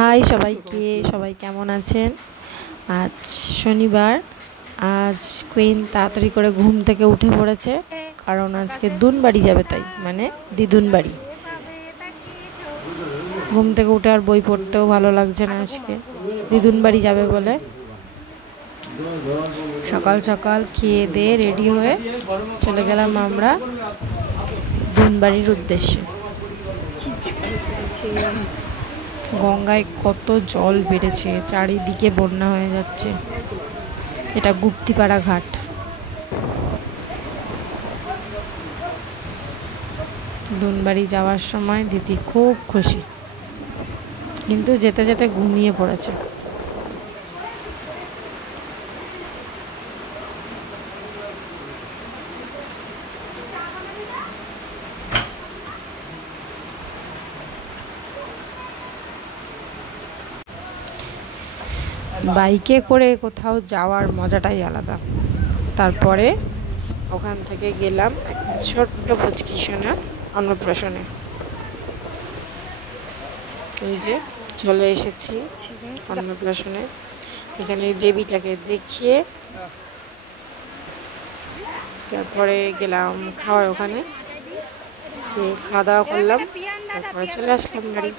High সবাইকে, সবাই কেমন আছেন? আজ শনিবার। আজ কুইন তাড়াতাড়ি করে ঘুম থেকে উঠে পড়েছে, কারণ আজকে দুন বাড়ি যাবে, তাই মানে দিদুন বাড়ি। ঘুম থেকে উঠে আর বই পড়তেও ভালো লাগছে না, আজকে দিদুন বাড়ি যাবে বলে। সকাল সকাল খেয়ে দিয়ে রেডি হয়ে চলে গেলাম আমরা দুন বাড়ির উদ্দেশ্যে। গঙ্গায় কত জল বেড়েছে, চারিদিকে বন্যা হয়ে যাচ্ছে। এটা গুপ্তিপাড়া ঘাট। দুনবাড়ি যাওয়ার সময় দিদি খুব খুশি, কিন্তু যেতে যেতে ঘুমিয়ে পড়েছে। বাইকে করে কোথাও যাওয়ার মজাটাই আলাদা। তারপরে ওখান থেকে গেলাম একটা ছোট্ট পুচকি সোনা অন্নপ্রাশনে। এই যে চলে এসেছি অন্নপ্রাশনে। এখানে বেবিটাকে দেখিয়ে তারপরে গেলাম খাওয়ার ওখানে, খাওয়া দাওয়া করলাম, তারপরে চলে আসলাম বাড়ি।